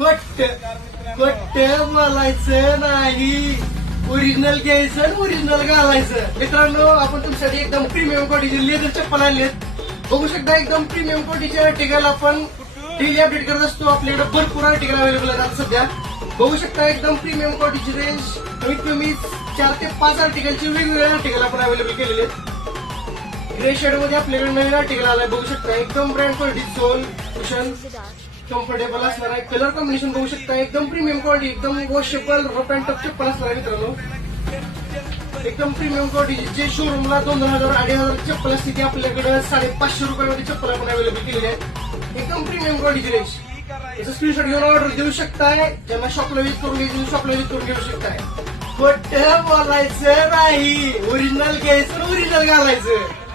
खोट खोट बोलायचं नाही. ओरिजिनल घ्यायचं आणि ओरिजिनल घालायचं. मित्रांनो, आपण तुमच्यासाठी एकदम प्रीमियम क्वालिटीचे लेदर चप्पल आणलेत. बघू शकता, एकदम प्रीमियम क्वालिटीचे आर्टिकल आपण डेली अपडेट करत असतो. आपल्याकडे भरपूर आर्टिकल अवेलेबल आहेत आता सध्या. बघू शकता, एकदम प्रीमियम क्वालिटीची रेंज कमीत कमी 4 ते 5 आर्टिकलचे वेगवेगळे आर्टिकल आपण अवेलेबल केलेले आहेत. ग्रे शेड मध्ये आपल्याकडे नवीन आर्टिकल आलाय. बघू शकता, एकदम brand quality, sole cushion comfortable असणार आहे. कलर कॉम्बिनेशन बघू शकता, एकदम प्रीमियम क्वालिटी, एकदम वॉशेबल रफ अँड टफ चप्पल असणार आहे मित्रांनो. एकदम प्रीमियम क्वालिटी. जे शोरूमला 2000-2500 चप्पल असते ती आपल्याकडे 550 रुपयामध्ये चप्पल आपण अवेलेबल केलेली आहे. एकदम प्रीमियम क्वालिटीची रेंज. याचा स्क्रीनशॉट घेऊन ऑर्डर देऊ शकताय. ज्यांना शॉपला विजिट करून घ्यायचं शॉपला विजिट करून घेऊ शकताय. खोटं बोलायचं नाही. ओरिजिनल घ्यायचं, ओरिजिनल घालायचं.